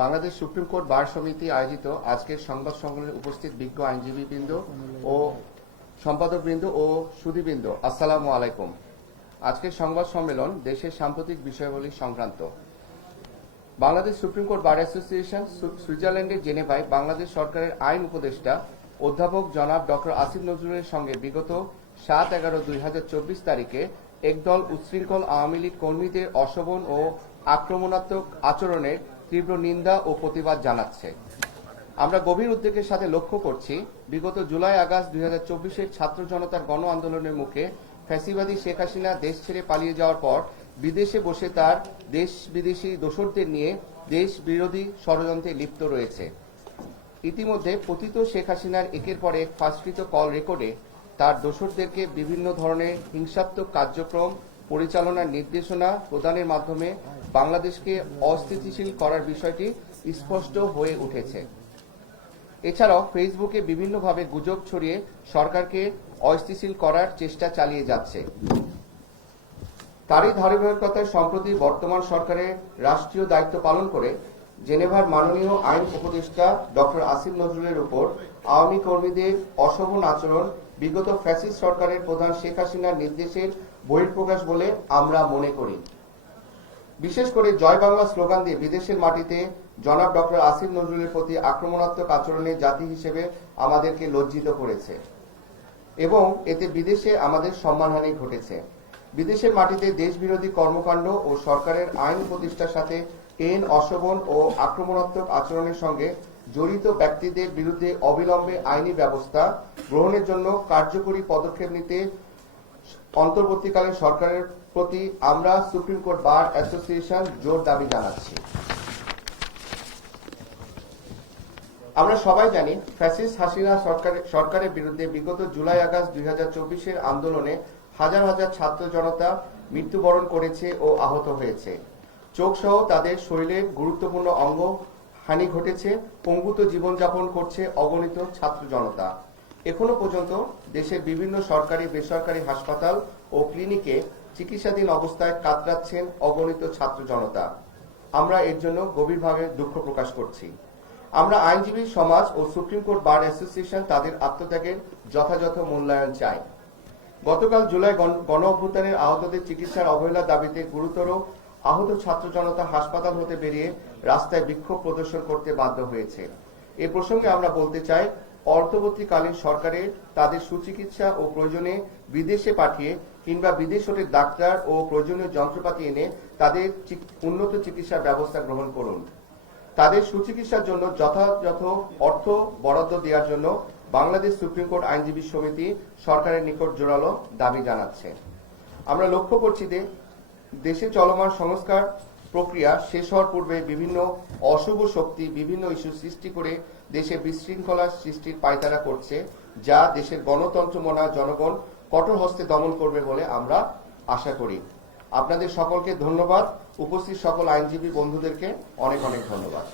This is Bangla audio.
বাংলাদেশ সুপ্রিম কোর্ট বার সমিতি আয়োজিত আজকের সংবাদ সম্মেলনে উপস্থিত বিজ্ঞ আইনজীবীবৃন্দ ও সম্পাদকবৃন্দ ও সুধীবৃন্দ। আসসালামু আলাইকুম। আজকের সংবাদ সম্মেলন দেশের সাম্প্রতিক বিষয়াবলী সংক্রান্ত। Bangladesh supreme court bar association সুইজারল্যান্ডের জেনেভায় বাংলাদেশ সরকারের আইন উপদেষ্টা অধ্যাপক জনাব ডক্টর আসিফ নজরুলের সঙ্গে বিগত সাত এগারো দুই হাজার চব্বিশ তারিখে একদল উচ্ছৃঙ্খল আওয়ামী লীগ কর্মীদের অশোভন ও আক্রমণাত্মক আচরণের তীব্র নিন্দা ও প্রতিবাদ জানাচ্ছে। আমরা গভীর উদ্বেগের সাথে লক্ষ্য করছি, বিগত জুলাই আগস্ট দুই হাজার চব্বিশের ছাত্র জনতার গণ আন্দোলনের মুখে ফ্যাসিবাদী শেখ হাসিনা দেশ ছেড়ে পালিয়ে যাওয়ার পর বিদেশে বসে তার দেশ বিদেশি দোসরদের নিয়ে দেশ বিরোধী ষড়যন্ত্রে লিপ্ত রয়েছে। ইতিমধ্যে পতিত শেখ হাসিনার একের পর এক ফাঁসকৃত কল রেকর্ডে তার দোসরদেরকে বিভিন্ন ধরনের হিংসাত্মক কার্যক্রম পরিচালনার নির্দেশনা প্রদানের মাধ্যমে বাংলাদেশকে অস্থিতিশীল করার বিষয়টি স্পষ্ট হয়ে উঠেছে। এছাড়াও ফেসবুকে বিভিন্নভাবে গুজব ছড়িয়ে সরকারকে অস্থিতিশীল করার চেষ্টা চালিয়ে যাচ্ছে। তারই ধারাবাহিকতায় সম্প্রতি বর্তমান সরকারের রাষ্ট্রীয় দায়িত্ব পালন করে জেনেভার মাননীয় আইন উপদেষ্টা ডক্টর আসিফ নজরুলের উপর আওয়ামী কর্মীদের অশোভন আচরণ বিগত ফ্যাসিস্ট সরকারের প্রধান শেখ হাসিনার নির্দেশের বহিঃপ্রকাশ বলে আমরা মনে করি। বিশেষ করে জয় বাংলা স্লোগান দিয়ে বিদেশের মাটিতে জনাব ডক্টর আসিফ নজরুলের প্রতি আক্রমণাত্মক আচরণে জাতি হিসেবে আমাদেরকে লজ্জিত করেছে এবং এতে বিদেশে আমাদের সম্মানহানি ঘটেছে। বিদেশের মাটিতে দেশবিরোধী কর্মকাণ্ড ও সরকারের আইন প্রতিষ্ঠার সাথে এন অশোভন ও আক্রমণাত্মক আচরণের সঙ্গে জড়িত ব্যক্তিদের বিরুদ্ধে অবিলম্বে আইনি ব্যবস্থা গ্রহণের জন্য কার্যকরী পদক্ষেপ নিতে অন্তর্বর্তীকালীন সরকারের প্রতি আমরা সুপ্রিম কোর্ট বার অ্যাসোসিয়েশন জোর দাবি জানাচ্ছি। আমরা সবাই জানি ফ্যাসিস্ট হাসিনা সরকারের বিরুদ্ধে বিগত জুলাই আগস্ট দুই হাজার চব্বিশের আন্দোলনে হাজার হাজার ছাত্র জনতা মৃত্যুবরণ করেছে ও আহত হয়েছে। চোখ সহ তাদের শরীরের গুরুত্বপূর্ণ অঙ্গ হানি ঘটেছে পঙ্গুত জীবনযাপন করছে অগণিত ছাত্র জনতা। এখনও পর্যন্ত দেশের বিভিন্ন সরকারি, বেসরকারি হাসপাতাল ও ক্লিনিকে চিকিৎসাধীন অবস্থায় কাতরাচ্ছেন অগণিত ছাত্র জনতা। আমরা এর জন্য গভীরভাবে দুঃখ প্রকাশ করছি। আমরা আইনজীবী সমাজ ও সুপ্রিম কোর্ট বার অ্যাসোসিয়েশন তাদের আত্মত্যাগের যথাযথ মূল্যায়ন চাই। গতকাল জুলাই গণ অভ্যুত্থানের আহতদের চিকিৎসার অবহেলার দাবিতে গুরুতর আহত ছাত্র জনতা হাসপাতাল হতে বেরিয়ে রাস্তায় বিক্ষোভ প্রদর্শন করতে বাধ্য হয়েছে। এ প্রসঙ্গে আমরা বলতে চাই অর্থবর্তীকালীন সরকারের তাদের সুচিকিৎসা ও প্রয়োজনে বিদেশে পাঠিয়ে কিংবা বিদেশ ডাক্তার ও প্রয়োজনীয় যন্ত্রপাতি এনে তাদের উন্নত চিকিৎসার ব্যবস্থা গ্রহণ করুন। তাদের সুচিকিৎসার জন্য যথাযথ অর্থ বরাদ্দ দেওয়ার জন্য বাংলাদেশ সুপ্রিম কোর্ট আইনজীবী সমিতি সরকারের নিকট জোরালো দাবি জানাচ্ছে। আমরা লক্ষ্য করছি যে দেশে চলমান সংস্কার প্রক্রিয়া শেষ হওয়ার পূর্বে বিভিন্ন অশুভ শক্তি, বিভিন্ন ইস্যু সৃষ্টি করে দেশে বিশৃঙ্খলা সৃষ্টির পায়তারা করছে, যা দেশের গণতন্ত্র মনা জনগণ কঠোর হস্তে দমন করবে বলে আমরা আশা করি। আপনাদের সকলকে ধন্যবাদ। উপস্থিত সকল আইনজীবী বন্ধুদেরকে অনেক অনেক ধন্যবাদ।